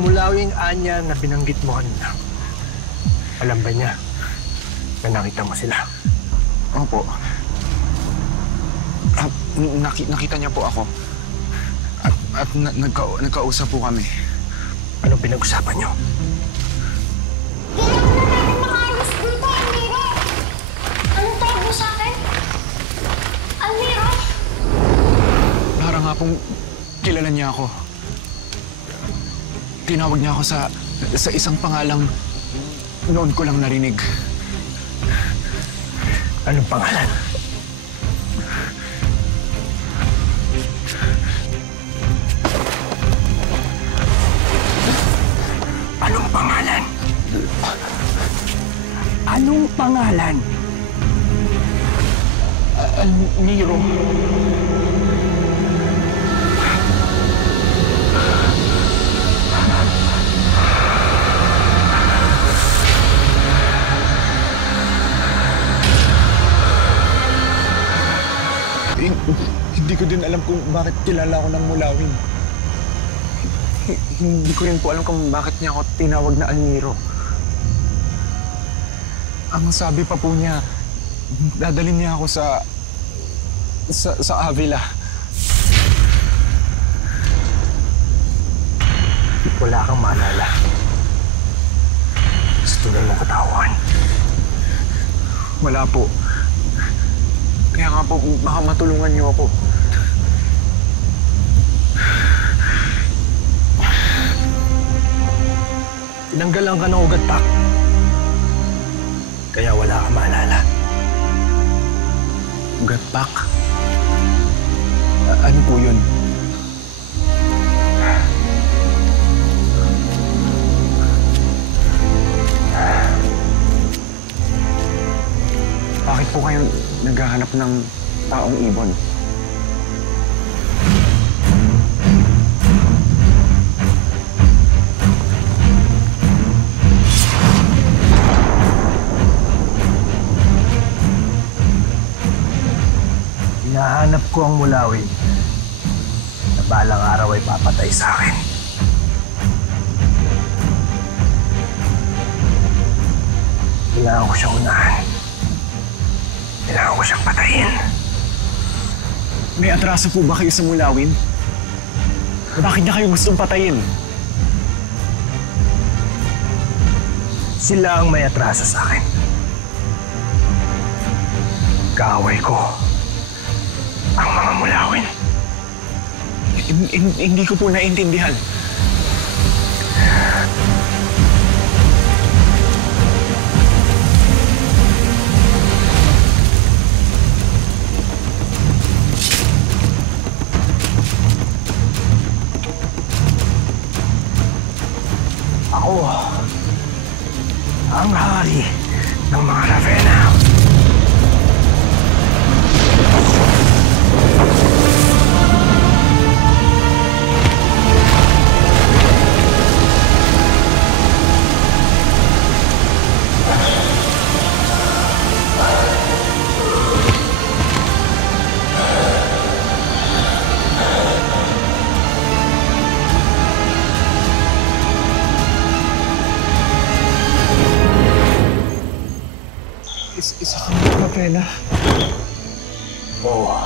Ang mulawing Anya na binanggit mo kanina, alam ba niya na nakita mo sila? Opo. Nakita niya po ako. At nagkausap po kami. Anong pinag-usapan niyo? Hindi naman natin makaalis dito, Almiro! Anong tawag mo sa akin? Almiro? Parang nga pong kilala niya ako. Tinawag niya ako sa isang pangalang noon ko lang narinig. Anong pangalan? Anong pangalan? Anong pangalan? Almiro. Hindi ko din alam kung bakit kilala ko ng mulawin. Hindi ko rin po alam kung bakit niya ako tinawag na Almiro. Ang sabi pa po niya, dadalhin niya ako sa Avila. Wala kang maalala. Sa tunay mong katawan. Wala po. Kaya nga po, baka matulungan niyo ako. Tinanggalan ka ng ugat, Pak. Kaya wala kang maalala. Ugat, Pak? Ano po yun? Bakit po kayo naghahanap ng taong ibon? Hinahanap ko ang mulawin na balang araw ay papatay sa akin. Kailangan ko siyang unahan. Kailangan ko siyang patayin. May atraso po ba kayo sa mulawin? Bakit niya kayo gustong patayin? Sila ang may atraso sa akin. Kaaway ko ang mga mulawin. Hindi ko po naintindihan. Ako ang hari ng mga Ravenna. Isa kang Ravenna. Oo.